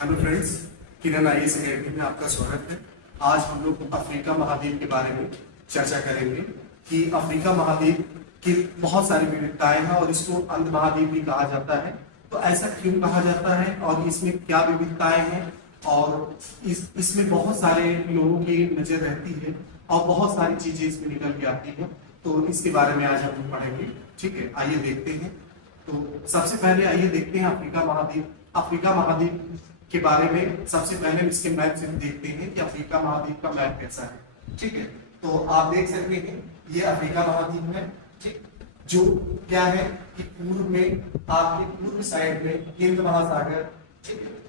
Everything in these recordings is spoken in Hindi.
हेलो फ्रेंड्स, किरण आईएएस अकेडमी में आपका स्वागत है। आज हम लोग अफ्रीका महाद्वीप के बारे में चर्चा करेंगे कि अफ्रीका महाद्वीप की बहुत सारी विविधताएं हैं और इसको अंध महाद्वीप भी कहा जाता है। तो ऐसा क्यों कहा जाता है और इसमें क्या विविधताएं हैं और इसमें बहुत सारे लोगों की नजर रहती है और बहुत सारी चीजें इसमें निकल के आती हैं। तो इसके बारे में आज हम लोग पढ़ेंगे। ठीक है, आइए देखते हैं। तो सबसे पहले आइए देखते हैं अफ्रीका महाद्वीप। अफ्रीका महाद्वीप के बारे में सबसे पहले इसके मैप से देखते हैं कि अफ्रीका महाद्वीप का मैप कैसा है। ठीक है, तो आप देख सकते हैं ये अफ्रीका महाद्वीप है। ठीक, जो क्या है कि पूर्व में आपके पूर्व साइड में हिंद महासागर,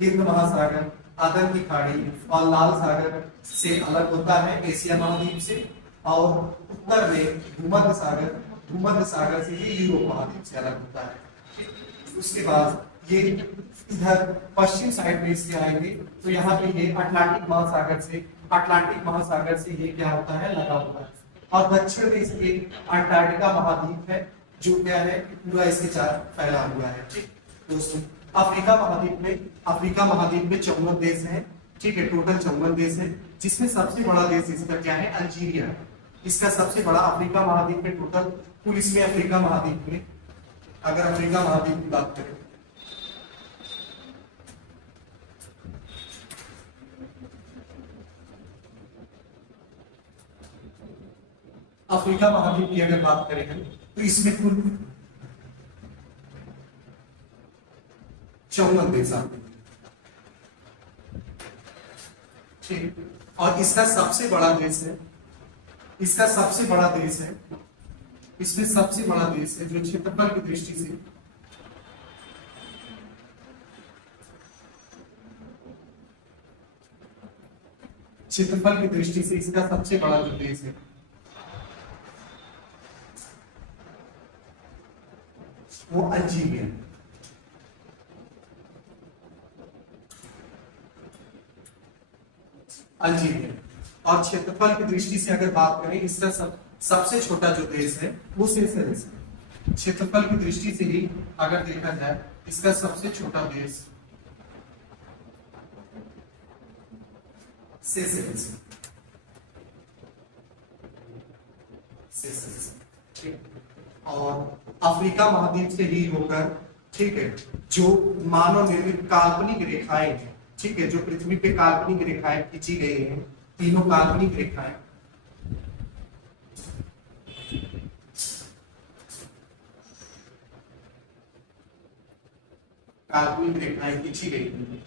हिंद महासागर, अदन की खाड़ी और लाल सागर से अलग होता है एशिया महाद्वीप से, और उत्तर में भूमध्य सागर से ये यूरोप महाद्वीप से अलग होता है। उसके बाद ये इधर पश्चिम साइड में इसके आएंगे तो यहाँ पे ये अटलांटिक महासागर से ये क्या होता है, लगा होता है। और दक्षिण में इसके अंटार्कटिका महाद्वीप है जो क्या है पूरा इसके चार फैला हुआ है। ठीक दोस्तों, अफ्रीका महाद्वीप में 54 देश हैं। ठीक है, टोटल 54 देश है, जिसमें सबसे बड़ा देश इसका क्या है, अल्जीरिया है। इसका सबसे बड़ा अफ्रीका महाद्वीप में टोटल कुल इसमें अफ्रीका महाद्वीप में अगर अफ्रीका महाद्वीप की बात करें अफ्रीका महाद्वीप की अगर बात करें हम तो इसमें कुल 54 देश आते हैं। ठीक, और इसका सबसे बड़ा देश है, इसमें सबसे बड़ा देश है जो क्षेत्रफल की दृष्टि से इसका सबसे बड़ा जो देश है वो अल्जीरिया। और क्षेत्रफल की दृष्टि से अगर बात करें इसका सबसे छोटा जो देश है वो सेशेल्स है। क्षेत्रफल की दृष्टि से ही अगर देखा जाए इसका सबसे छोटा देश सेशेल्स। और अफ्रीका महाद्वीप से ही होकर, ठीक है, जो मानव निर्मित काल्पनिक रेखाएं हैं, ठीक है, जो पृथ्वी पे काल्पनिक रेखाएं खींची गई हैं, तीनों काल्पनिक रेखाएं खींची गई हैं।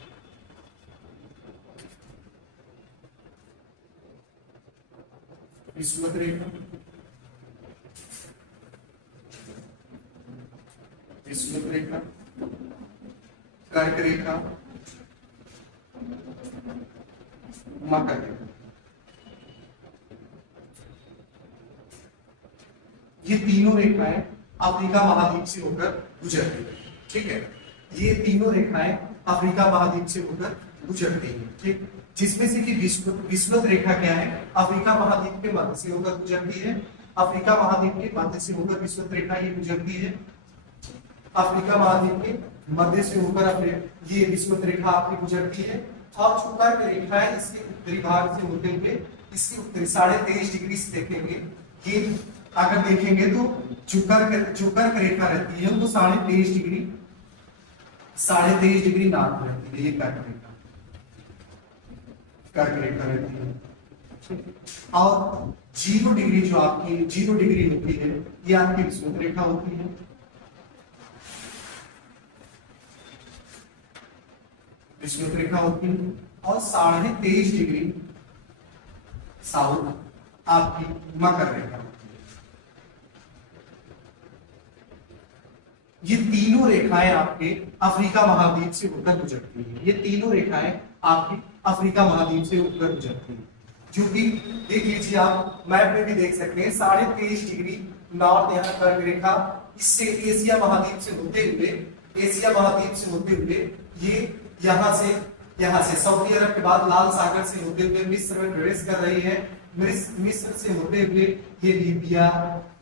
विषुवत रेखा, कर्क रेखा, मकर रेखा, ये तीनों रेखाएं अफ्रीका महाद्वीप से होकर गुजरती है। ठीक है, ये तीनों रेखाएं अफ्रीका महाद्वीप से होकर गुजरती हैं। ठीक, जिसमें से कि विषुवत रेखा क्या है, अफ्रीका महाद्वीप के मध्य से होकर गुजरती है। अफ्रीका महाद्वीप के मध्य से होकर विषुवत रेखा ये गुजरती है। अफ्रीका महाद्वीप के मध्य से होकर ये विषुवत रेखा आपकी गुजरती है। और जो कर्क रेखा है इसके उत्तरी भाग से होते हुए इसके उत्तरी 23.5 डिग्री से देखेंगे, ये अगर देखेंगे तो जो कर्क रेखा रहती है वो 23.5 डिग्री नार्थ रहती है। ये कर्क रेखा रहती है। और 0 डिग्री जो आपकी 0 डिग्री होती है ये आपकी विषुवत रेखा होती है। विषुवत रेखा होती है। और 23.5 डिग्री साउथ आपकी मकर रेखा होती है। ये तीनों रेखाएं आपके अफ्रीका महाद्वीप से होकर गुजरती है। ये तीनों रेखाएं आपकी अफ्रीका महाद्वीप से होकर गुजरती है, जो कि देख लीजिए आप मैप में भी देख सकते हैं। 23.5 डिग्री नॉर्थ यहाँ कर्क रेखा, इससे एशिया महाद्वीप से होते हुए ये यहाँ से सऊदी अरब के बाद लाल सागर से होते हुए मिस्र में प्रवेश कर रही है। मिस्र से होते हुए ये लीबिया,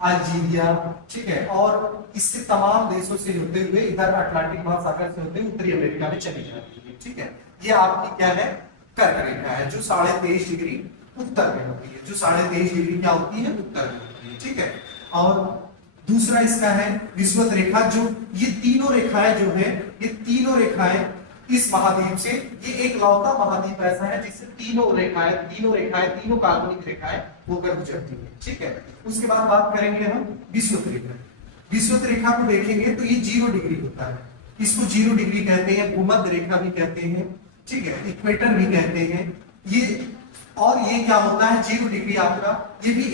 अल्जीरिया, ठीक है, और इससे तमाम देशों से होते हुए इधर अटलांटिक महासागर से होते हुए उत्तरी अमेरिका में चली जाती है, ठीक है। ये आपकी क्या है, कर्क रेखा है, जो 23.5 डिग्री उत्तर में होती है, जो 23.5 डिग्री क्या होती है, उत्तर में होती है, ठीक है। और दूसरा इसका है विषुवत रेखा, जो ये तीनों रेखाएं जो है, ये तीनों रेखाएं इस महाद्वीप से, ये एक लौता महाद्वीप ऐसा है जिससे तीनों तीनों काल्पनिक रेखाएं होकर गुजरती है, ठीक है। उसके बाद बात करेंगे हम विषुवत रेखा। विषुवत रेखा को देखेंगे तो ये 0 डिग्री होता है, इसको 0 डिग्री कहते हैं, भूमध्य रेखा भी कहते हैं, ठीक है, इक्वेटर भी कहते हैं ये। और ये क्या होता है, 0 डिग्री आपका, ये भी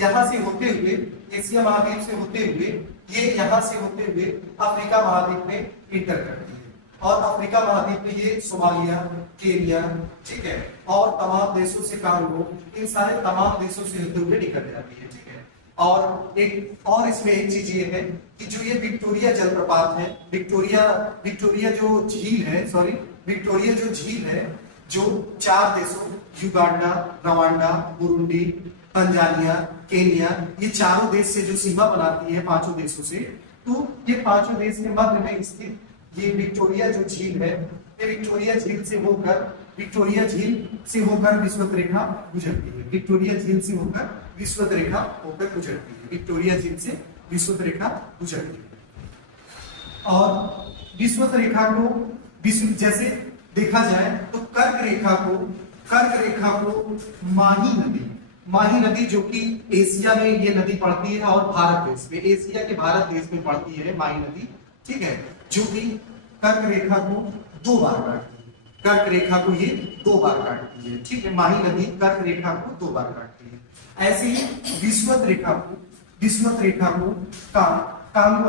यहां से होते हुए, एशिया महाद्वीप से होते हुए, ये यहां से होते हुए अफ्रीका महाद्वीप में इंटर करती है, और अफ्रीका महाद्वीप में ये सोमालिया, केनिया, ठीक है, और तमाम देशों से कांगो, इन सारे तमाम देशों से होते हुए निकल जाती है, ठीक है। और इसमें एक चीज ये है कि जो ये विक्टोरिया जलप्रपात है, विक्टोरिया जो झील है, विक्टोरिया जो झील है, जो 4 देशों Uganda, Rwanda, Burundi, Tanzania, Kenya, ये चारों देश से जो सीमा बनाती है 5 देशों से, तो ये 5 देश के मध्य में स्थित ये विक्टोरिया जो झील है, ये विक्टोरिया झील से होकर विषुवत रेखा गुजरती है, विक्टोरिया झील से होकर विषुवत रेखा होकर गुजरती है, विक्टोरिया झील से विषुवत रेखा गुजरती है। और विषुवत रेखा को जैसे देखा जाए तो कर्क रेखा को माही नदी जो कि एशिया में ये नदी पड़ती है, और भारत देश में, एशिया के भारत देश में पड़ती है माही नदी, ठीक है, जो कि कर्क रेखा को 2 बार काटती है, कर्क रेखा को ये 2 बार काटती है, ठीक है, माही नदी कर्क रेखा को 2 बार काटती है। ऐसे ही विषुवत रेखा को कांगो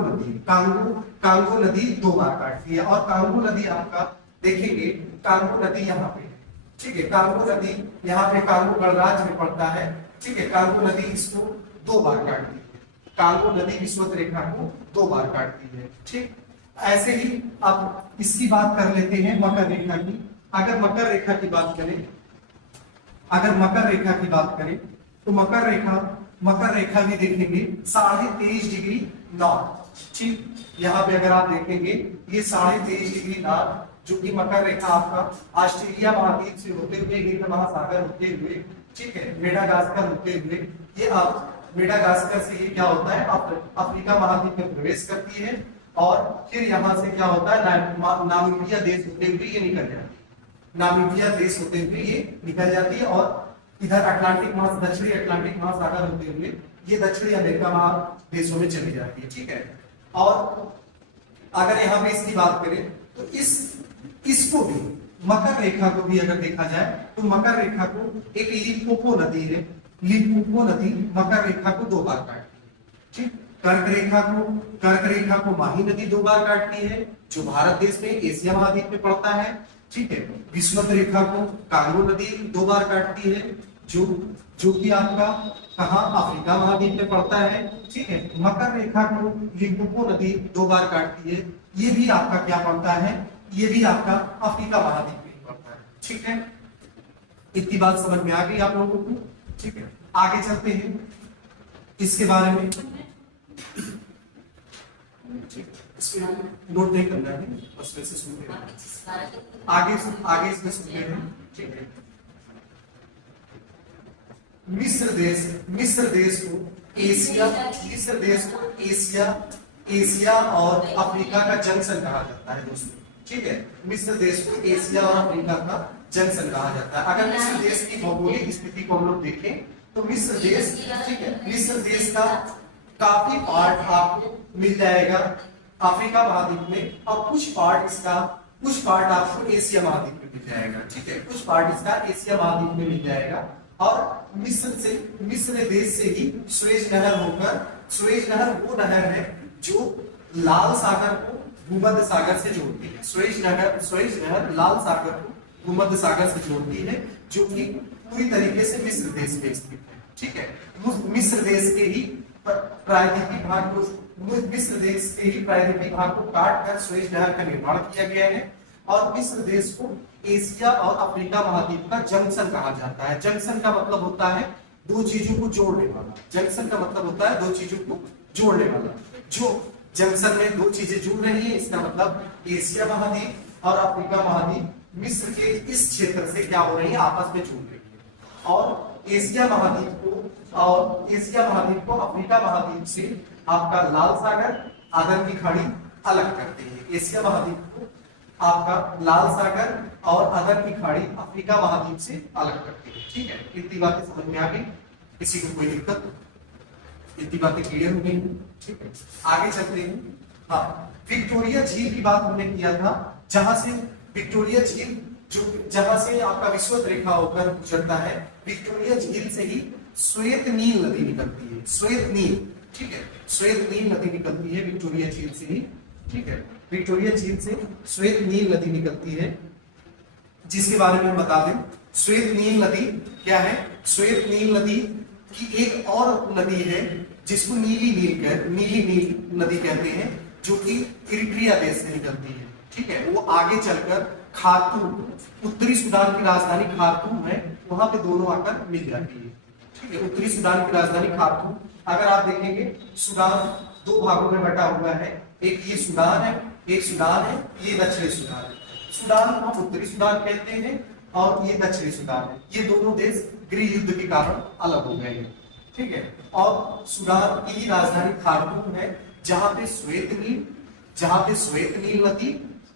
नदी 2 बार काटती है, और कांगो नदी आपका देखेंगे, कांगो नदी यहाँ पे, ठीक है, कांगो नदी यहाँ पे कांगो गणराज्य में पड़ता है, ठीक है, कांगो नदी इसको 2 बार काटती है, कांगो नदी विषुवत रेखा को 2 बार काटती है, ठीक। ऐसे ही अब इसकी बात कर लेते हैं मकर रेखा की। अगर मकर रेखा की बात करें तो मकर रेखा भी देखेंगे 23.5 डिग्री नॉर्थ, ठीक, यहाँ पे अगर आप देखेंगे ये 23.5 डिग्री नॉर्थ, जो कि मकर रेखा आपका ऑस्ट्रेलिया महाद्वीप से होते हुए, हिंद महासागर होते हुए, ठीक है, मेडागास्कर होते हुए, ये मेडागास्कर से ये क्या होता है, अफ्रीका महाद्वीप में प्रवेश करती है, और फिर यहाँ से क्या होता है, नामीबिया देश होते हुए ये निकल जाती है, नामीबिया देश होते हुए ये निकल जाती है, और इधर दक्षिणी अटलांटिक महासागर होते हुए ये दक्षिणी अमेरिका महादेशों में चली जाती है, ठीक है। और अगर यहाँ पे इसकी बात करें तो इसको भी, मकर रेखा को भी अगर देखा जाए तो मकर रेखा को एक लिम्पोपो नदी मकर रेखा को 2 बार काटती है, ठीक। कर्क रेखा को माही नदी 2 बार काटती है, जो भारत देश में एशिया महाद्वीप में पड़ता है, ठीक है। विषुवत रेखा को कांगो नदी 2 बार काटती है, जो कि आपका कहाँ, अफ्रीका महाद्वीप में पड़ता है, ठीक है। मकर रेखा को लिम्पोपो नदी 2 बार काटती है, ये भी आपका क्या पड़ता है, ये भी आपका अफ्रीका महाद्वीप में पड़ता है, ठीक है। इतनी बात समझ में आ गई आप लोगों को, ठीक है। आगे चलते हैं इसके बारे में, इसमें हम नोट नहीं करना है, बस वैसे सुनते हैं, आगे इसमें सुनते हैं, ठीक है। मिस्र देश को एशिया और अफ्रीका का जंक्शन कहा जाता है दोस्तों, ठीक है। मिस्र देश को एशिया और अफ्रीका का जंक्शन कहा जाता है। अगर मिस्र देश की भौगोलिक स्थिति को हम लोग देखें तो मिस्र देश, ठीक है, मिस्र देश का काफी पार्ट आपको मिल जाएगा अफ्रीका महाद्वीप में, और कुछ पार्ट आपको एशिया महाद्वीप में मिल जाएगा, ठीक है, कुछ पार्ट इसका एशिया महाद्वीप में मिल जाएगा। और मिस्र देश से ही सुएज नहर वो नहर है जो लाल सागर को भूमध्य सागर से जोड़ती है। सुएज नहर लाल सागर को भूमध्य सागर से जोड़ती है, जो कि पूरी तरीके से मिस्र देश में स्थित है, ठीक है। मिस्र देश के ही प्रायद्वीपीय भाग को काट कर सुएज नहर का निर्माण किया गया है, और मिस्र देश को एशिया और अफ्रीका महाद्वीप का जंक्शन कहा जाता है। जंक्शन का मतलब होता है दो चीजों को जोड़ने वाला। जंक्शन का मतलब होता है दो चीजों को जोड़ने वाला। जो जंक्शन में दो चीजें जुड़ रही हैं, इसका मतलब एशिया महाद्वीप और अफ्रीका महाद्वीप मिस्र के इस क्षेत्र से क्या हो रही है, आपस में जुड़ रही है। और एशिया महाद्वीप को अफ्रीका महाद्वीप से आपका लाल सागर, आदम की खाड़ी अलग करते हैं। एशिया महाद्वीप को आपका लाल सागर और अदर की खाड़ी अफ्रीका महाद्वीप से अलग करती है। ठीक है, इतनी बातें समझ में आ गई, किसी को कोई दिक्कत, इतनी बातें क्लियर हो गई। ठीक है, आगे चलते हैं। हाँ, विक्टोरिया झील की बात हमने किया था, जहां से विक्टोरिया झील जहां से आपका विषुवत रेखा होकर गुजरता है, विक्टोरिया झील से ही श्वेत नील नदी निकलती है। श्वेत नील, ठीक है, श्वेत नील नदी निकलती है विक्टोरिया झील से ही। ठीक है, विक्टोरिया झील से श्वेत नील नदी निकलती है, जिसके बारे में बता दें। श्वेत नील नदी क्या है? श्वेत नील नदी की एक और नदी है जिसको नीली नील नदी कहते हैं, जो कि इरिट्रिया देश से निकलती है। ठीक है, वो आगे चलकर खार्तूम, उत्तरी सूडान की राजधानी खार्तूम है, वहां पे दोनों आकर मिल जाती है। ठीक है, उत्तरी सूडान की राजधानी खार्तूम। अगर आप देखेंगे, सूडान दो भागों में बटा हुआ है, एक ये सूडान है, एक सूडान है, ये दक्षिणी सूडान है। सूडान को हम उत्तरी सूडान कहते हैं और ये दक्षिणी सूडान है। ये दोनों देश गृह युद्ध के कारण अलग हो गए हैं। ठीक है, और सूडान की राजधानी खार्तूम है, जहां पे श्वेत नील नदी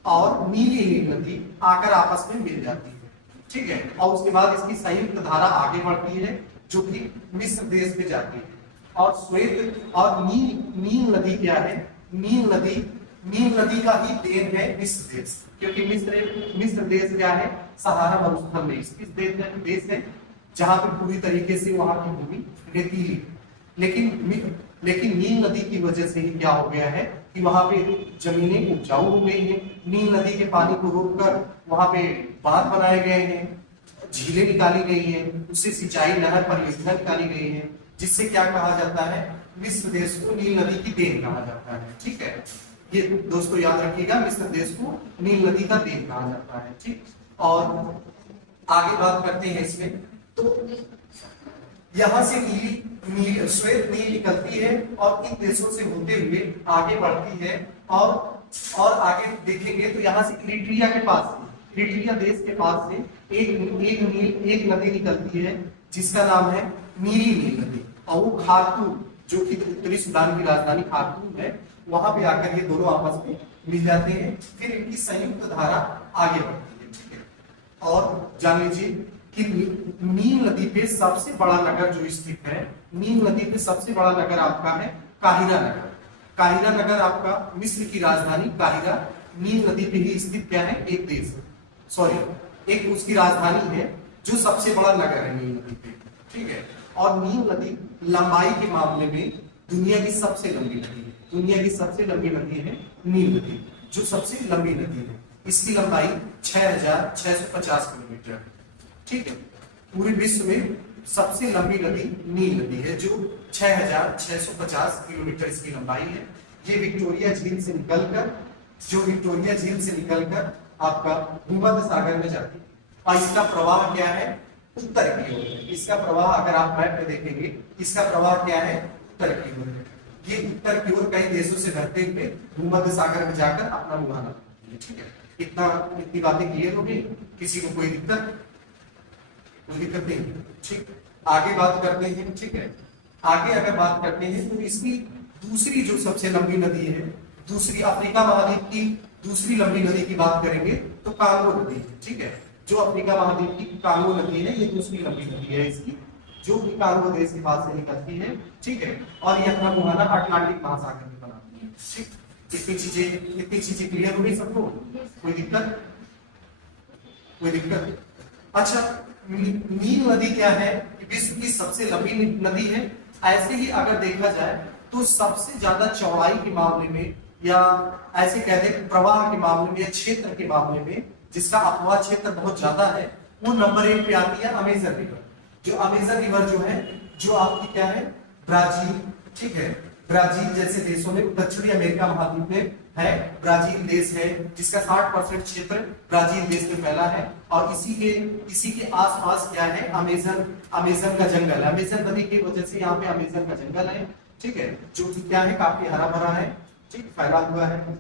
और नीली नील नदी आकर आपस में मिल जाती है। ठीक है, और उसके बाद इसकी संयुक्त धारा आगे बढ़ती है, जो कि मिस्र देश में जाती है। और श्वेत और नील नदी क्या है? नील नदी का ही देन है मिस्र देश, क्योंकि मिस्र देश क्या है? सहारा मरुस्थल में इस देश है, जहां पर पूरी तरीके से वहां की भूमि रेतीली। लेकिन नील नदी की वजह से ही क्या हो गया है कि वहां पे जमीनें उपजाऊ हो गई हैं। नील नदी के पानी को रोककर वहां पे बांध बनाए गए हैं, झीलें निकाली गई हैं, उससे सिंचाई नहर परियोजना निकाली गई है, जिससे क्या कहा जाता है? मिस्र देश को नील नदी की देन कहा जाता है। ठीक है, ये दोस्तों याद रखिएगा, मिस्र देश को नील नदी का देन कहा जाता है। ठीक, और आगे बात करते हैं इसमें, तो यहां से श्वेत नील निकलती है और इन देशों से होते हुए आगे बढ़ती है, और आगे देखेंगे तो यहाँ से इरिट्रिया देश के पास से एक नदी निकलती है, जिसका नाम है नीली नील नदी, और वो खार्तूम, जो कि उत्तरी सूडान की राजधानी खार्तूम है, वहां पे आकर ये दोनों आपस में मिल जाते हैं। फिर इनकी संयुक्त धारा आगे बढ़ती है। ठीक है, और जान लीजिए कि नील नदी पे सबसे बड़ा नगर जो स्थित है, नील नदी पे सबसे बड़ा नगर आपका है काहिरा नगर। काहिरा नगर आपका मिस्र की राजधानी काहिरा नील नदी पे ही स्थित क्या है? एक उसकी राजधानी है, जो सबसे बड़ा नगर है नील नदी पे। ठीक है, और नील नदी लंबाई के मामले में दुनिया की सबसे लंबी नदी है। दुनिया की सबसे लंबी नदी है नील नदी, जो सबसे लंबी नदी है। इसकी लंबाई 6650 किलोमीटर है। ठीक है, पूरे विश्व में सबसे लंबी नदी नील नदी है, जो 6650 किलोमीटर इसकी लंबाई है। ये विक्टोरिया झील से निकलकर आपका भूमध्य सागर में जाती है, और इसका प्रवाह क्या है? उत्तर की ओर है। इसका प्रवाह अगर आप मैप में देखेंगे, इसका प्रवाह क्या है? उत्तर की ओर है। ये उत्तर की ओर कई देशों से बहते हुए भूमध्य सागर में जाकर अपना मुहाना करती है। ठीक है, इतनी बातें क्लियर हो गई, किसी को कोई दिक्कत नहीं। ठीक, आगे बात करते हैं। ठीक है, आगे अगर बात करते हैं तो इसकी दूसरी जो सबसे लंबी नदी है, दूसरी अफ्रीका महाद्वीप की दूसरी लंबी नदी की बात करेंगे तो कांगो नदी है। ठीक है, जो अफ्रीका महाद्वीप की कांगो नदी है, ये दूसरी लंबी नदी है इसकी, जो कि कांगो देश के पास से निकलती है। ठीक है, और ये अपना मुहाना अटलांटिक महासागर में बनाती है। ठीक, इतनी चीजें क्लियर हो गई सबको? कोई दिक्कत? अच्छा, नील नदी क्या है? विश्व की सबसे लंबी नदी है। ऐसे ही अगर देखा जाए तो सबसे ज्यादा चौड़ाई के मामले में, या ऐसे कहते हैं प्रवाह के मामले में, या क्षेत्र के मामले में, जिसका अपवाह क्षेत्र बहुत ज्यादा है, वो नंबर 1 पे आती है अमेजन रिवर। जो अमेजन रिवर जो है, जो आपकी क्या है? ब्राजील। ठीक है, ब्राजील जैसे देशों में, दक्षिणी अमेरिका महाद्वीप में है ब्राजील देश है, जिसका 60% क्षेत्र ब्राजील देश में फैला है। और इसी के आसपास क्या है, अमेजन का जंगल है। अमेजन नदी की वजह से यहाँ पे अमेजन का जंगल है, ठीक है, जो कि क्या है, काफी हरा भरा है, ठीक, फैला हुआ है।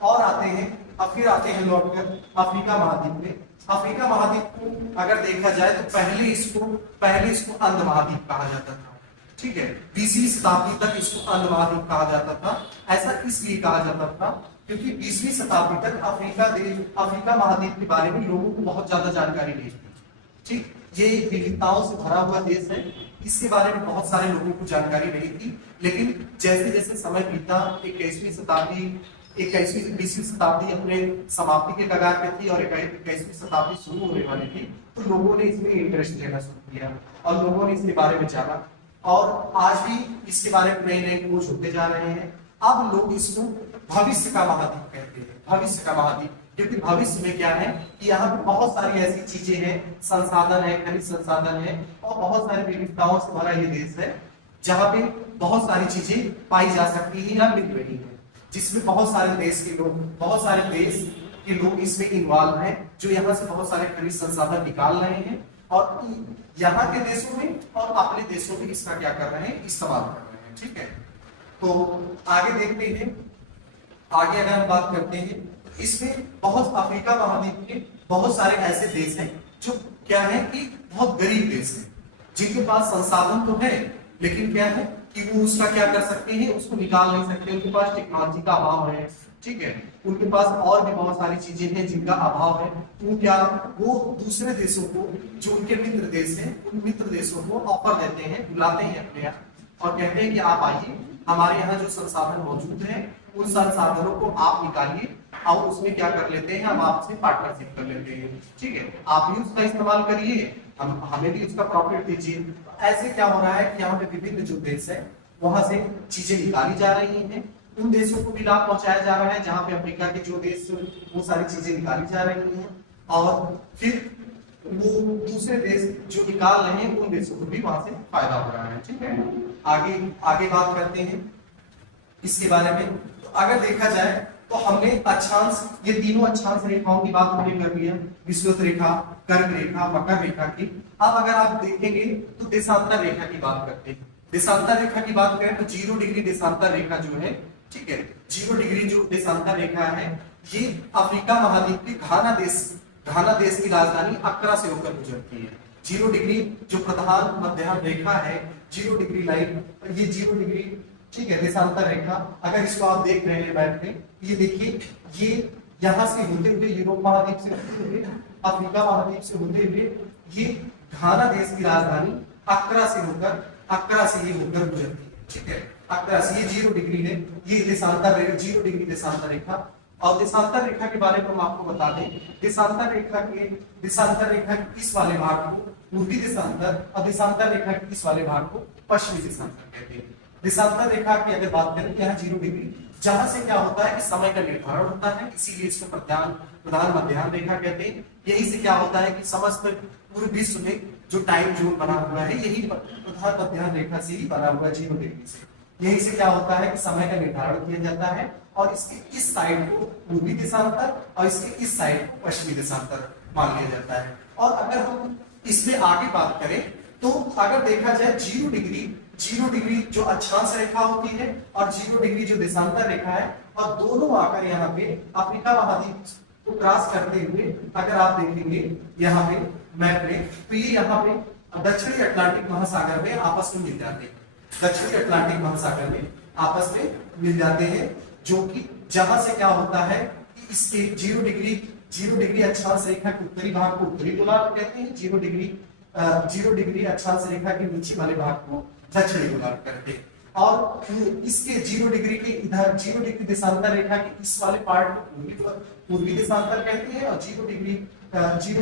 और आते हैं लौटकर अफ्रीका महाद्वीप में। अफ्रीका महाद्वीप को अगर देखा जाए तो पहले इसको अंध महाद्वीप कहा जाता था, ठीक है। 20वीं शताब्दी तक इसको अंध महाद्वीप कहा जाता था। ऐसा इसलिए कहा जाता था क्योंकि 20वीं शताब्दी तक अफ्रीका महाद्वीप के बारे में लोगों को बहुत ज्यादा जानकारी नहीं थी, ठीक। ये विविधताओं से भरा हुआ देश है, इसके बारे में बहुत सारे लोगों को जानकारी नहीं थी। लेकिन जैसे जैसे समय बीता, 20वीं शताब्दी अपने समाप्ति के कगार पे थी और 21वीं शताब्दी शुरू होने वाली थी, तो लोगों ने इसमें इंटरेस्ट लेना शुरू किया और लोगों ने इसके बारे में जाना, और आज भी इसके बारे में नए नए खोज होते जा रहे हैं। अब लोग इसको भविष्य का महाद्वीप कहते हैं, भविष्य का महाद्वीप, क्योंकि भविष्य में क्या है कि यहाँ पे बहुत सारी ऐसी चीजें हैं, संसाधन है, खनिज संसाधन है, और बहुत सारी विविधताओं से भरा ये देश है, जहाँ पे बहुत सारी चीजें पाई जा सकती है या मिल रही है, जिसमें बहुत सारे देश के लोग इसमें इन्वॉल्व हैं, जो यहाँ से बहुत सारे खनिज संसाधन निकाल रहे हैं और यहाँ के देशों में और अपने देशों में इसका क्या कर रहे हैं, इस्तेमाल कर रहे हैं, ठीक है। तो आगे देखते हैं, आगे अगर हम बात करते हैं, इसमें अफ्रीका महाद्वीप के बहुत सारे ऐसे देश हैं जो क्या है कि बहुत गरीब देश हैं, जिनके पास संसाधन तो है, लेकिन क्या है कि वो उसका क्या कर सकते हैं, उसको निकाल नहीं सकते, उनके पास टेक्नोलॉजी का अभाव है, ठीक है, उनके पास और भी बहुत सारी चीजें हैं जिनका अभाव है। वो दूसरे देशों को, जो उनके मित्र देश हैं, उन मित्र देशों को ऑफर देते हैं, बुलाते हैं अपने यहाँ और कहते हैं कि आप आइए, हमारे यहाँ जो संसाधन मौजूद है उन संसाधनों को आप निकालिए और उसमें क्या कर लेते हैं, हम आपसे पार्टनरशिप कर लेते हैं, ठीक है, आप भी उसका इस्तेमाल करिए, हमें भी उसका प्रॉफिट दीजिए। ऐसे क्या हो रहा है कि यहाँ पे विभिन्न जो देश है वहां से चीजें निकाली जा रही हैं, उन देशों को भी लाभ पहुंचाया जा रहा है जहां पे अफ्रीका के जो देश वो सारी चीजें निकाली जा रही हैं, और फिर वो दूसरे देश जो निकाल रहे हैं उन देशों को भी वहां से फायदा हो रहा है, ठीक है। आगे बात करते हैं इसके बारे में। तो अगर देखा जाए तो हमने अक्षांश, ये तीनों अक्षांश रेखाओं की बात हमने कर ली है, विषुवत रेखा, कर्क रेखा, मकर रेखा की। अब अगर आप देखेंगे तो देशांतर रेखा की बात करते हैं। देशांतर रेखा की बात करें तो 0 डिग्री देशांतर रेखा जो है, ठीक है, 0 डिग्री जो देशांतर रेखा है, ये अफ्रीका महाद्वीप के घाना देश की राजधानी अक्रा से होकर गुजरती है। 0 डिग्री जो प्रधान मध्याह्न रेखा है, 0 डिग्री लाइन, ये 0 डिग्री, ठीक है, देशांतर रेखा। अगर इसको आप देख रहे हैं मैप में, ये देखिए, ये यहाँ से होते हुए यूरोप महाद्वीप से होते हुए अफ्रीका महाद्वीप से होते हुए ये घाना देश की राजधानी अक्रा से ये होकर गुजरती है, ठीक है। अक्रा से ये 0 डिग्री है, ये देशांतर रेखा, 0 डिग्री देशांतर रेखा। और देशांतर रेखा के बारे में हम आपको बता दें, देशांतर रेखा के इस वाले भाग को पूर्वी देशांतर और देशांतर रेखा के इस वाले भाग को पश्चिमी देशांतर कहते हैं। देशांतर रेखा की अगर बात करें, यहाँ 0 डिग्री, जहां से क्या होता है कि समय का निर्धारण होता है, इसीलिए इसको प्रधान मध्याह्न रेखा कहते हैं। यही से क्या होता है कि समस्त पूरे विश्व में जो टाइम जोन बना हुआ है, यही प्रधान मध्याह्न रेखा से ही बना हुआ है, 0 डिग्री से। यही से क्या होता है कि समय का निर्धारण किया जाता है, और इसके इस साइड को पूर्वी देशांतर और इसके इस साइड को पश्चिमी देशांतर मान लिया जाता है। और अगर हम इसमें आगे बात करें तो अगर देखा जाए 0 डिग्री जो अक्षांश रेखा होती है और 0 डिग्री जो देशांतर रेखा है, और दोनों आकर यहाँ पे अफ्रीका महाद्वीप को क्रॉस करते हुए अगर आप देखेंगे यहाँ पे मैप में, तो ये यहाँ पे दक्षिणी अटलांटिक महासागर में आपस में मिल जाते हैं। दक्षिणी अटलांटिक महासागर में आपस में मिल जाते हैं, जो कि जहां से क्या होता है कि इसके 0 डिग्री अक्षांश रेखा के उत्तरी भाग को उत्तरी गोलार्ध कहते हैं, 0 डिग्री अक्षांश रेखा के नीचे वाले भाग को दक्षिणी गोलार्ध कहते हैं। और इसके 0 डिग्री के इधर 0 डिग्री देशांतर रेखा के इस वाले पार्ट को पूर्वी देशांतर कहते हैं, और 0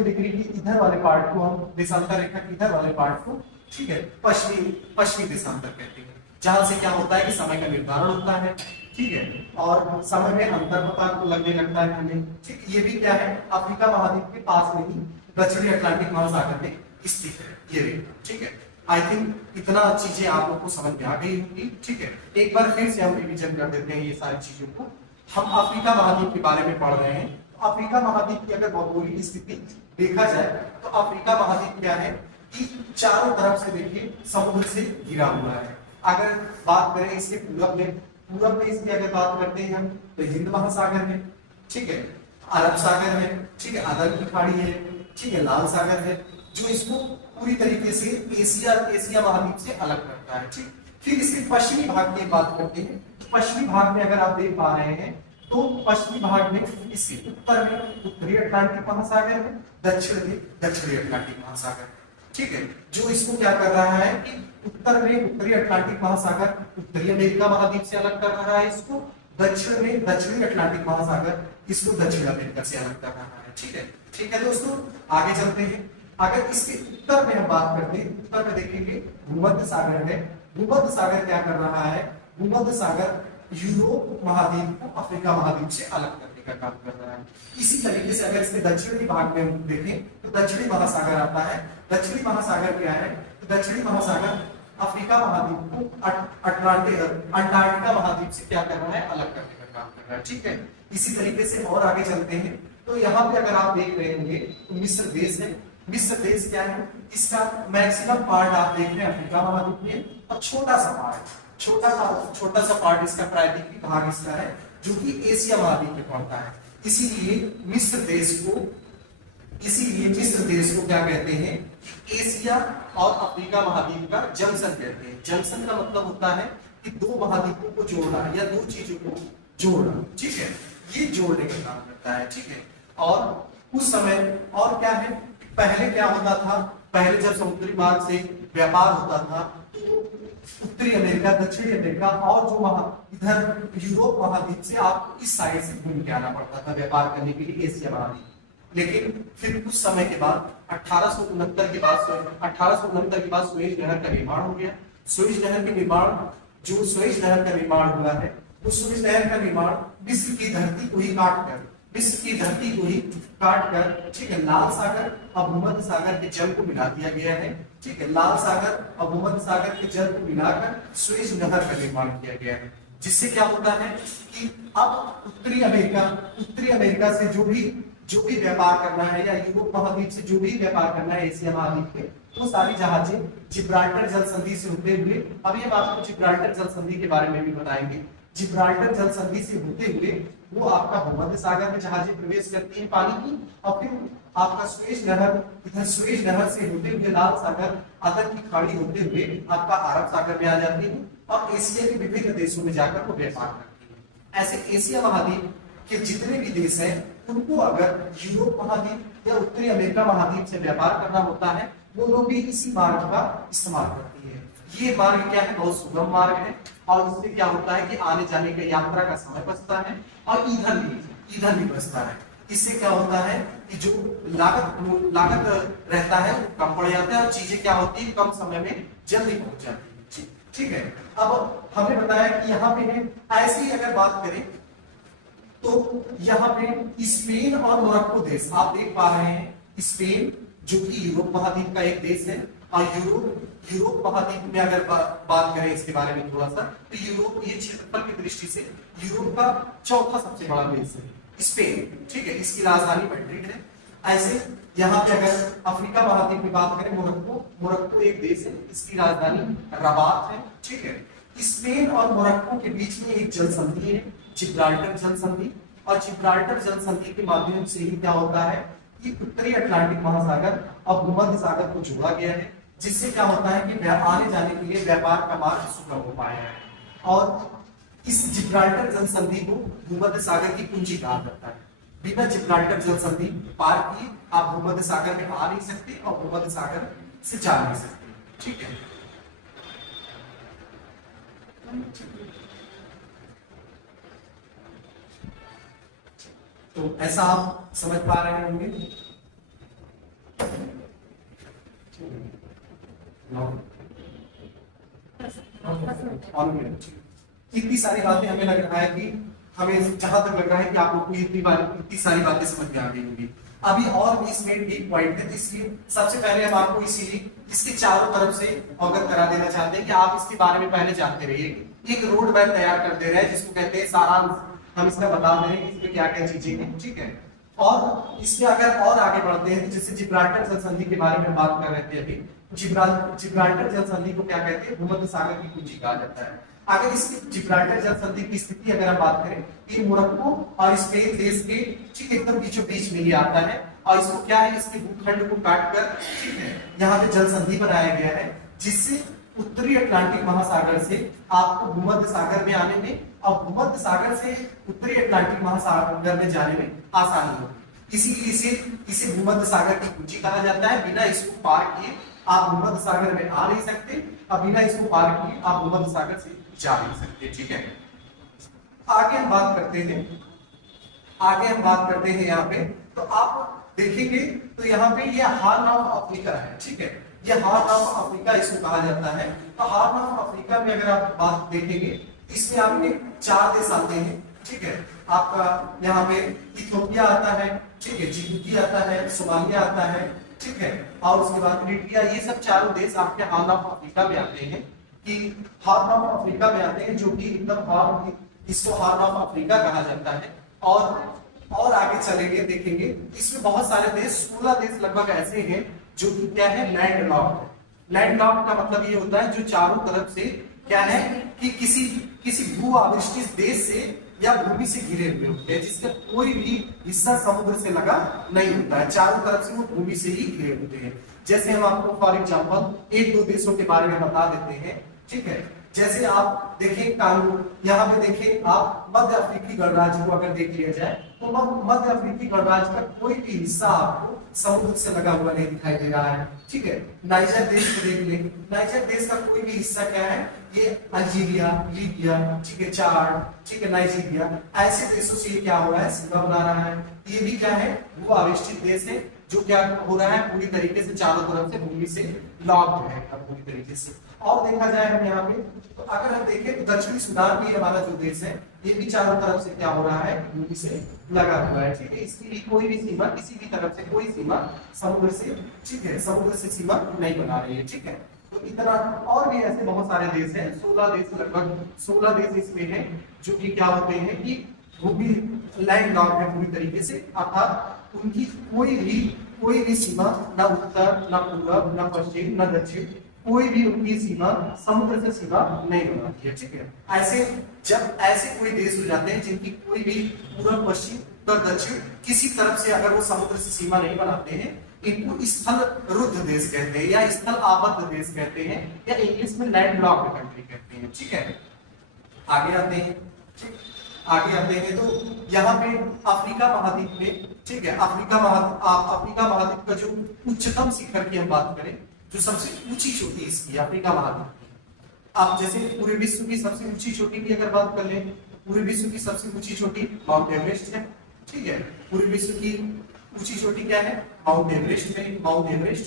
डिग्री के इधर वाले पार्ट को हम देशांतर रेखा के इधर वाले पार्ट को, ठीक है, पश्चिमी देशांतर कहते हैं, जहां से क्या होता है कि समय का निर्धारण होता है, ठीक है, और समय में अंतर पता लगने लगता है हमें, ठीक। ये भी क्या है, अफ्रीका महाद्वीप के पास में ही दक्षिणी अटलांटिक महासागर में स्थित है ये रेखा, ठीक है। आई थिंक इतना चीजें आप लोग को समझ में आ गई होंगी, ठीक है। एक बार फिर से हम रिवीजन कर देते हैं ये सारी चीजों को। हम अफ्रीका महाद्वीप के बारे में पढ़ रहे हैं। तो अफ्रीका महाद्वीप की अगर भौगोलिक स्थिति देखा जाए तो अफ्रीका महाद्वीप क्या है कि चारों तरफ से देखिए समुद्र से घिरा हुआ है। अगर बात करें इसके पूरब में इसकी अगर बात करते हैं हम तो हिंद महासागर है, ठीक है, अरब सागर है, ठीक है, अदल की खाड़ी है, ठीक है, लाल सागर है, जो इसको पूरी तरीके से एशिया महाद्वीप से अलग करता है। ठीक, फिर इसके पश्चिमी भाग की बात करते हैं। पश्चिमी भाग में अगर आप देख पा रहे हैं तो पश्चिमी भाग में इसके उत्तर में उत्तरी अटलांटिक महासागर है, दक्षिण में दक्षिणी अटलांटिक महासागर, ठीक है, जो इसको क्या कर रहा है कि उत्तर में उत्तरी अटलांटिक महासागर उत्तरी अमेरिका महाद्वीप से अलग कर रहा है इसको, दक्षिण में दक्षिणी अटलांटिक महासागर इसको दक्षिण अमेरिका से अलग कर रहा है। ठीक है दोस्तों, आगे चलते हैं। अगर इसके उत्तर में हम बात करते हैं, उत्तर में देखेंगे भूमध्य सागर है। भूमध्य सागर क्या कर रहा है, भूमध्य सागर यूरोप महाद्वीप को अफ्रीका महाद्वीप से अलग करने का काम कर रहा है। इसी तरीके से अगर इसके दक्षिणी भाग में हम देखें तो दक्षिणी महासागर आता है। दक्षिणी महासागर क्या है, तो दक्षिणी महासागर अफ्रीका महाद्वीप को अंटार्कटिका महाद्वीप से क्या कर रहा है, अलग करने का काम कर रहा है। ठीक है, इसी तरीके से और आगे चलते हैं तो यहाँ पे अगर आप देख रहे होंगे तो मिस्र देश है। मिस्र देश क्या है, इसका मैक्सिमम पार्ट आप देख रहे हैं अफ्रीका महाद्वीप में और छोटा सा पार्ट इसका प्रायद्वीपीय भाग इसका है जो कि एशिया महाद्वीप में पड़ता है। इसीलिए मिस्र देश को क्या कहते हैं, एशिया और अफ्रीका महाद्वीप का जंक्शन कहते हैं। जंक्शन का मतलब होता है कि दो महाद्वीपों को जोड़ना या दो चीजों को जोड़ना। ठीक है, ये जोड़ने का काम करता है। ठीक है, और उस समय और क्या है, पहले क्या होता था, पहले जब समुद्री मार्ग से व्यापार होता था तो उत्तरी अमेरिका दक्षिणी अमेरिका और जो इधर यूरोप महाद्वीप से आपको इस साइड से घूम के आना पड़ता था व्यापार करने के लिए एशिया महाद्वीप। लेकिन फिर कुछ समय के बाद 1869 के बाद सुएज नहर का निर्माण हो गया। सुएज नहर का निर्माण हुआ है, उस सुएज नहर का निर्माण मिस्र की धरती को ही काट कर ठीक है, लाल सागर और भूमध्य सागर के जल को मिला दिया गया है। ठीक है, लाल सागर और भूमध्य सागर के जल को मिलाकर सुएज नहर का निर्माण किया गया है, जिससे क्या होता है कि अब उत्तरी अमेरिका से जो भी व्यापार करना है या यूरोप महाद्वीप से जो भी व्यापार करना है एशिया महाद्वीप के, वो सारी जहाजें जिब्राल्टर जल संधि से होते हुए, अभी हम आपको जिब्राल्टर जल संधि के बारे में भी बताएंगे। जिब्राल्टर जल संधि से होते हुए वो आपका भूमध्य सागर में जहाजें प्रवेश करती हैं पानी की, और फिर आपका सुएज नहर से होते हुए लाल सागर अदल की खाड़ी होते हुए आपका अरब सागर में आ जाती है और एशिया के विभिन्न देशों में जाकर वो व्यापार करती है। ऐसे एशिया महाद्वीप के जितने भी देश हैं उनको अगर यूरोप महाद्वीप या उत्तरी अमेरिका महाद्वीप से व्यापार करना होता है, वो लोग भी इसी मार्ग का इस्तेमाल करती है। ये मार्ग क्या है, बहुत सुगम मार्ग है और इससे क्या होता है कि आने जाने का यात्रा का समय बचता है और ईंधन भी बचता है। इससे क्या होता है कि जो लागत रहता है वो कम पड़ जाता है और चीजें क्या होती है, कम समय में जल्दी पहुंच जाती है। ठीक है, अब हमने बताया कि यहाँ पे है। ऐसे ही अगर बात करें तो यहाँ पे स्पेन और मोरक्को देश आप देख पा रहे हैं। स्पेन जो कि यूरोप महाद्वीप का एक देश है और यूरोप महाद्वीप में अगर बात करें इसके बारे में थोड़ा सा, तो यूरोप ये क्षेत्रफल की दृष्टि से यूरोप का चौथा सबसे बड़ा देश है स्पेन। ठीक है, इसकी राजधानी मैड्रिड है। ऐसे यहाँ पे अगर अफ्रीका महाद्वीप की बात करें, मोरक्को एक देश है, इसकी राजधानी रबात है। ठीक है, स्पेन और मोरक्को के बीच में एक जल संधि है, जिब्राल्टर जल संधि, और जिब्राल्टर जल संधि के माध्यम से ही क्या होता है कि उत्तरी अटलांटिक महासागर और भूमध्य सागर को जोड़ा गया है, जिससे क्या होता है कि आने जाने के लिए व्यापार का मार्ग सुगम हो पाया है। और इस जिब्राल्टर जल संधि को भूमध्य सागर की कुंजी कहा जाता है। बिना जिब्राल्टर जल संधि पार किए आप भूमध्य सागर में आ नहीं सकते और भूमध्य सागर से जा नहीं सकते। ठीक है, तो ऐसा आप समझ पा रहे होंगे। इतनी सारी बातें हमें लग रहा है कि हमें जहां तक लग रहा है कि आप लोग को इतनी सारी बातें समझ में आ गई होंगी। अभी और भी इसमें एक पॉइंट है, इसलिए सबसे पहले हम आपको इसीलिए इसके चारों तरफ से अवगत करा देना चाहते हैं कि आप इसके बारे में पहले जानते रहिए। एक रोड मैप तैयार कर दे रहे हैं जिसको कहते हैं सारांश हम इसका बता दे रहे हैं इसमें क्या क्या चीजें हैं, ठीक है। और इसमें अगर और आगे बढ़ते हैं तो जैसे जिब्राल्टर जल संधि के बारे में बात कर रहे थे अभी। जिब्राल्टर जल संधि को क्या कहते हैं, भूमध्य सागर की कुंजी कहा जाता है। अगर इसकी जिब्राल्टर जल संधि की स्थिति अगर हम बात करें, ये मोरक्को और स्पेन देश के ठीक एकदम बीचों बीच में ये आता है, और इसको क्या है, इसके भूखंड को काट कर ठीक है यहाँ पे जल संधि बनाया गया है, जिससे उत्तरी अटलांटिक महासागर से आपको भूमध्य सागर में आने में और भूमध्य सागर से उत्तरी अटलांटिक महासागर में जाने में आसानी होगी। इसीलिए इसे भूमध्य सागर की कुंजी कहा जाता है। बिना इसको पार किए आप भूमध्य सागर में आ नहीं सकते, और बिना इसको पार किए आप भूमध्य सागर से जा नहीं सकते, ठीक है। आगे हम बात करते हैं यहाँ पे, तो आप देखेंगे तो यहाँ पे ये हॉर्न ऑफ अफ्रीका है, ठीक है। ये हॉर्न ऑफ अफ्रीका इसको कहा जाता है। तो हॉर्न ऑफ अफ्रीका में अगर आप बात देखेंगे, इसमें आपके 4 देश आते हैं, ठीक है। आपका यहाँ पे इथियोपिया आता है, ठीक है, जिबूती आता है, सोमालिया आता है, ठीक है, और उसके बाद इरिट्रिया। ये सब चारों देश आपके हॉर्न ऑफ अफ्रीका में आते हैं, कि हॉर्न ऑफ अफ्रीका में आते हैं, जो कि एकदम हॉर्न, इसको हॉर्न ऑफ अफ्रीका कहा जाता है। और आगे चलेंगे देखेंगे, इसमें बहुत सारे देश, 16 देश लगभग ऐसे हैं जो कि क्या है, लैंड लॉक्ड है। लैंड लॉक्ड का मतलब ये होता है जो चारों तरफ से क्या है कि किसी भू आविष्टित देश से या भूमि से घिरे हुए होते हैं, जिसका कोई भी हिस्सा समुद्र से लगा नहीं होता है, चारों तरफ से वो भूमि से ही घिरे होते हैं। जैसे हम आपको फॉर एग्जांपल 1-2 देशों के बारे में बता देते हैं, ठीक है। जैसे आप देखें कांगो, यहाँ पे देखें आप मध्य अफ्रीकी गणराज्य को अगर देख लिया जाए, तो मध्य अफ्रीकी गणराज्य का कोई भी हिस्सा आपको समुद्र से लगा हुआ नहीं दिखाई दे रहा है, ठीक है। नाइजर देश को देख ले, नाइजर देश का कोई भी हिस्सा क्या है, ये अल्जीरिया, लीबिया, ठीक है, चाड, ठीक है, नाइजीरिया, ऐसे देशों से ये क्या हो रहा है, सीमा बना रहा है। ये भी क्या है, वो आविष्टित देश है, जो क्या हो रहा है, पूरी तरीके से चारों तरफ से भूमि से लॉक्ड है पूरी तरीके से। और देखा जाए हम यहाँ पे, तो अगर हम देखें तो दक्षिणी सूडान भी हमारा जो देश है, ये भी चारों तरफ से क्या हो रहा है, भूमि से लगा हुआ है, ठीक है। इसकी कोई भी सीमा, किसी भी तरफ से कोई सीमा समुद्र से, ठीक है, समुद्र से सीमा नहीं बना रही है, ठीक है। तो इतना, और भी ऐसे बहुत सारे देश हैं, 16 देश, लगभग 16 देश इसमें हैं, जो कि क्या होते हैं कि भूमि लैंड लॉक्ड है पूरी तरीके से, अर्थात उनकी कोई भी सीमा, ना उत्तर, ना पूर्व, ना पश्चिम, ना दक्षिण, कोई भी उनकी सीमा समुद्र से सीमा नहीं बनाती है, ठीक है। जब ऐसे कोई देश हो जाते हैं जिनकी कोई भी पूर्व, पश्चिम और दक्षिण किसी तरफ से अगर वो समुद्र से सीमा नहीं बनाते हैं, इनको स्थल रुद्ध देश कहते हैं, या स्थल आबद्ध देश कहते हैं, या इंग्लिश में लैंड लॉक्ड कंट्री कहते हैं, ठीक है। आगे आते हैं, ठीक, आगे आते हैं तो यहाँ पे अफ्रीका महाद्वीप में, ठीक है, अफ्रीका महाद्वीप का जो उच्चतम शिखर की हम बात करें, जो सबसे ऊंची चोटी इसकी अफ्रीका महाद्वीप की, आप जैसे पूरे विश्व की सबसे ऊंची चोटी की अगर बात कर लें, पूरे विश्व की सबसे ऊंची चोटी माउंट एवरेस्ट है, ठीक है। पूरे विश्व की ऊंची चोटी क्या है, माउंट एवरेस्ट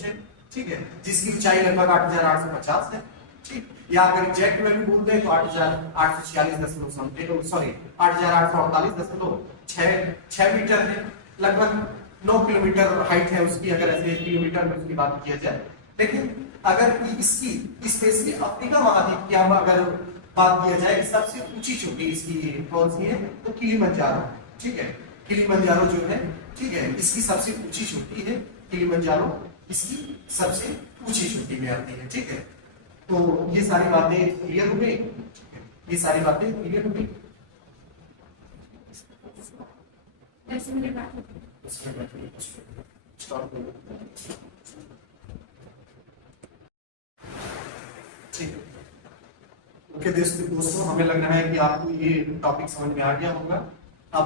है, ठीक है, जिसकी ऊंचाई लगभग 8,850 है, ठीक। या अगर एग्जैक्ट वैल्यू बोलते हैं तो 8,846 मीटर है, लगभग 9 किलोमीटर हाइट है उसकी, अगर ऐसे किलोमीटर में उसकी बात किया जाए। लेकिन अगर इसकी स्पेशली अफ्रीका महाद्वीप की हम अगर बात किया जाए, सबसे ऊंची चोटी इसकी कौन सी है, तो किलिमंजारो, ठीक है। किलिमंजारो जो है, ठीक है, इसकी सबसे ऊंची चोटी है किलिमंजारो, इसकी सबसे ऊंची चोटी में आती है, ठीक है। तो ये सारी बातें क्लियर हो गई, ये सारी बातें क्लियर हो गई। ठीक है, ओके दोस्तों, हमें लग रहा है कि आपको ये टॉपिक समझ में आ गया होगा। अब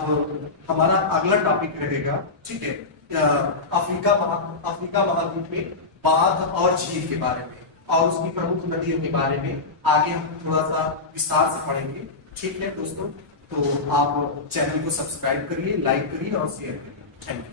हमारा अगला टॉपिक रहेगा, ठीक है, अफ्रीका महाद्वीप में बांध और झील के बारे में, और उसकी प्रमुख नदियों के बारे में आगे हम थोड़ा सा विस्तार से पढ़ेंगे, ठीक है दोस्तों। तो आप चैनल को सब्सक्राइब करिए, लाइक करिए और शेयर करिए। Thank you.